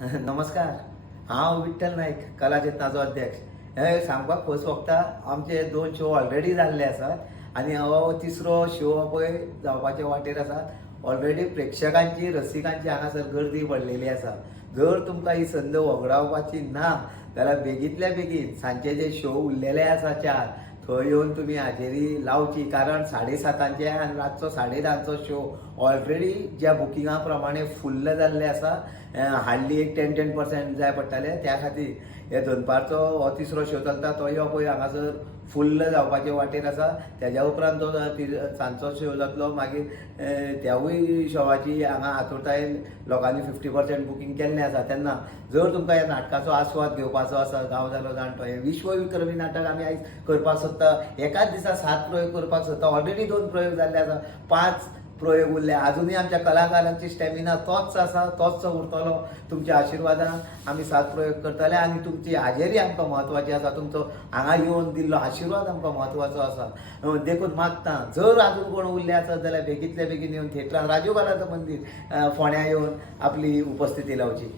नमस्कार. हांव विठ्ठल नायक, कला चेतनाचो अध्यक्ष. हे सांगपाक खोस वखदा आमचे 2 शो ऑलरेडी जाल्ले आसात आनी हो तिसरो शो पळय जावपाचे वाटेर आसा. ऑलरेडी प्रेक्षकांची रसिकांची हांगासर गर्दी पडलेली आसा. जर तुमकां ही संद वगडावपाची ना जाल्यार बेगींतल्या बेगीन सांजचे जे शो उरलेले आसा 4 थंय येवन तुमी हाजेरी लावची, कारण 7:30 आनी रातचो 10:30 शो ऑलरेडी ज्या बुकिंगा प्रमाणे फुल्ल जाल्ले आसा. हार्डली एक 10% जाय पडटले. त्या खातीर हे दनपारचो हो तिसरो शो चलता तो यो पळय हांगासर फुल्ल जावपाचे वाटेर आसा. तेज्या उपरांत जो सांजचो शो जातलो मागीर त्यावूय शोवाची हांगा आतुरतायेन लोकांनी 50% बुकींग केल्लें आसा. तेन्ना जर तुमकां ह्या नाटकाचो आस्वाद घेवपाचो आसा, गांव जालो जाणटो, हें विश्वविक्रमी नाटक आमी आयज करपाक सोदता. एकाच दिसा 7 प्रयोग करपाक सोदता. ऑलरेडी 2 प्रयोग जाल्ले आसा, 5 प्रयोग उरले. अजूनही आमच्या कलाकारांची स्टॅमिना तोच आसा, तोच उरतलो. तुमच्या आशिर्वादान आमी 7 प्रयोग करतले आनी तुमची हाजेरी आमकां म्हत्वाची आसा. तुमचो हांगा येवन दिल्लो आशिर्वाद आमकां म्हत्वाचो आसा. देखून मागता जर आजून कोण उरले आसत जाल्यार बेगींतल्या बेगीन येवन थिएटरान राजीव कलाचं मंदीर फोंड्या येवन आपली उपस्थिती लावची.